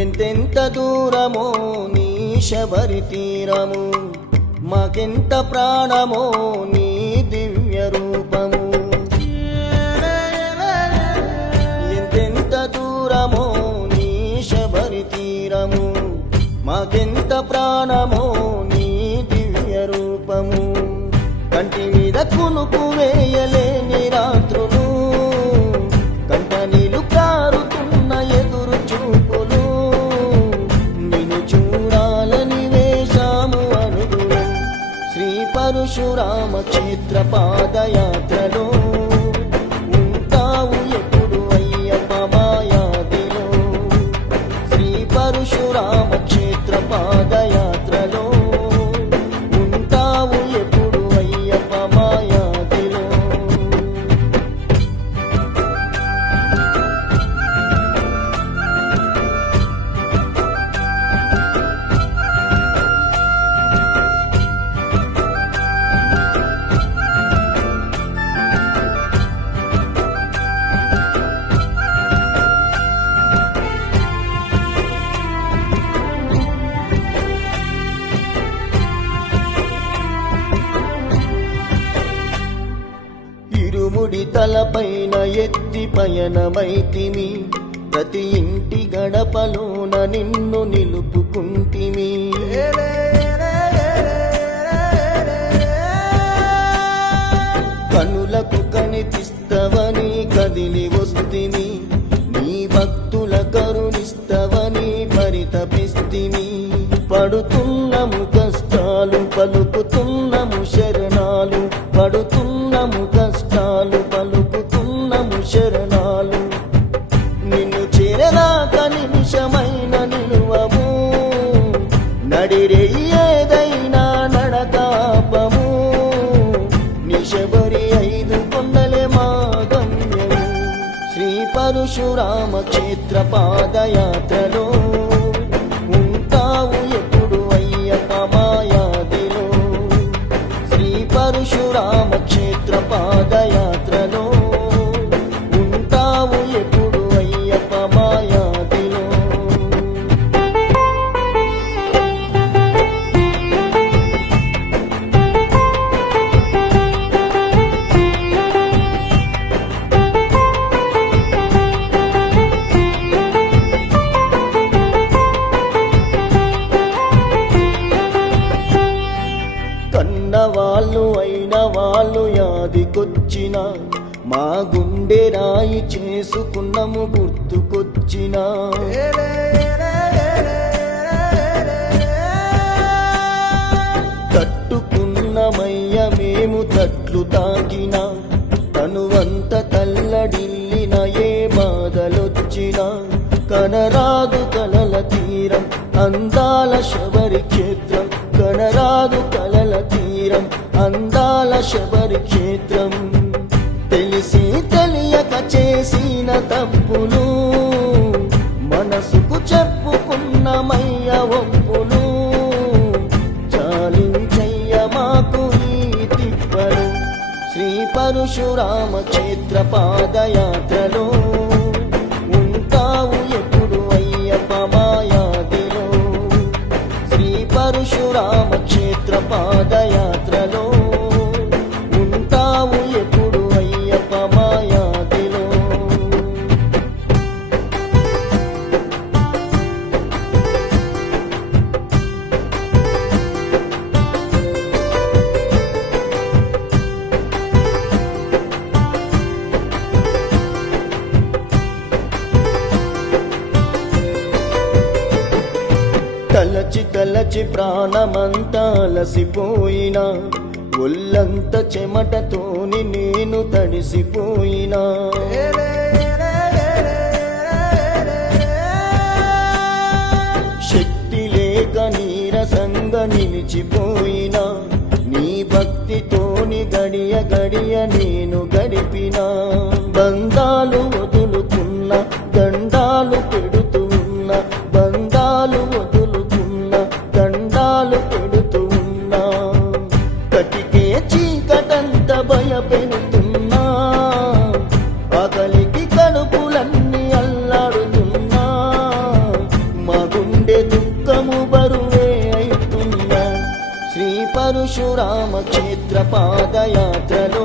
ఎంతెంత దూరమో నీ శబరి తీరము, మాకెంత ప్రాణమో నీ దివ్య రూపము. ఎంతెంత దూరమో నీ శబరి తీరము, మాకెంత ప్రాణమో నీ దివ్య రూపము. కంటి మీద కునుకు వేయలేని రాత్రులు, కంట నీళ్ళు కారుతున్న ఎదురు చూపులు, నిన్ను చూడాలని వేశాము అడుగులు. శ్రీ పరశురామ క్షేత్ర పాదయాత్రలో ఉంటావు ఎప్పుడు అయ్యప్ప మాయాదిలో. శ్రీ పరశురామ క్షేత్ర పాదయాత్రలో ఉంటావు ఎప్పుడు అయ్యప్ప మాయాదిలో. ఇరుముడి తలపైన ఎత్తి పయనమైతిమి, ప్రతి ఇంటి గడపలోన నిన్ను నిలుపుకుంటిమి. కనులకు కనిపిస్తవని కదిలి వస్తిమి, నీ భక్తుల కరుణిస్తవని పరితపిస్తిమి. పడుతున్నము కష్టాలు పలుకుతున్నము శరణాలు, పడుతున్నము కష్టాలు పలుకుతున్నము శరణాలు. నిన్ను చేరదాక నిమిషమైన నిలువము, నడిరేయి ఏదైనా నడకాపము. నిశబరి 5 కొండలే మా గమ్యము. శ్రీ పరశురామ క్షేత్ర పాదయాత్రలో ఉంటావు ఎప్పుడు అయ్యప్ప మాయాదిలో. శ్రీ పరశురామ క్షేత్ర పాదయాత్రలో ఉంటావు ఎప్పుడు అయ్యప్ప మాయాదిలో. కన్నవాళ్ళు అయిన వాళ్ళు యాదికొచ్చిన, మా గుండె రాయి చేసుకున్నము గుర్తుకొచ్చిన. తట్టుకున్నమయ్య మేము తట్లు తాకిన, తనువంత తల్లడిల్లిన ఏ బాధలొచ్చిన. కనరాదు కలల తీరం అందాల శబరి క్షేత్రం, కనరాదు కలల తీరం అందాల శబరి క్షేత్రం. తెలిసి తెలియక చేసిన తప్పులు మనసుకు చెప్పుకున్నమయ్య ఒప్పులు. చాలించయ్య మాకు ఈ తిప్పలు. శ్రీ పరశురామ క్షేత్ర పాదయాత్రలో ఉంటావు ఎప్పుడు అయ్యప్ప మాయాదిలో. శ్రీ పరశురామ క్షేత్ర పాదయాత్రలో ఉంటావు ఎప్పుడు అయ్యప్ప మాయాదిలో. తలచి తలచి ప్రాణమంతా అలసిపోయినా, ఒళ్ళంత చెమటతోని నేను తడిసిపోయినా. శక్తి లేక నీరసంగా నిలిచిపోయినా, నీ భక్తితోని గడియ గడియ నేను గడిపినా. బంధాలు వదులుకున్న దండాలు పెడుతూ ఉన్న, బంధాలు వదులుకున్న దండాలు పెడుతూ ఉన్నా. కటికే చీకటంత భయపెడుతున్నా, ఆకలికి పరశురామ క్షేత్ర పాదయాత్రలో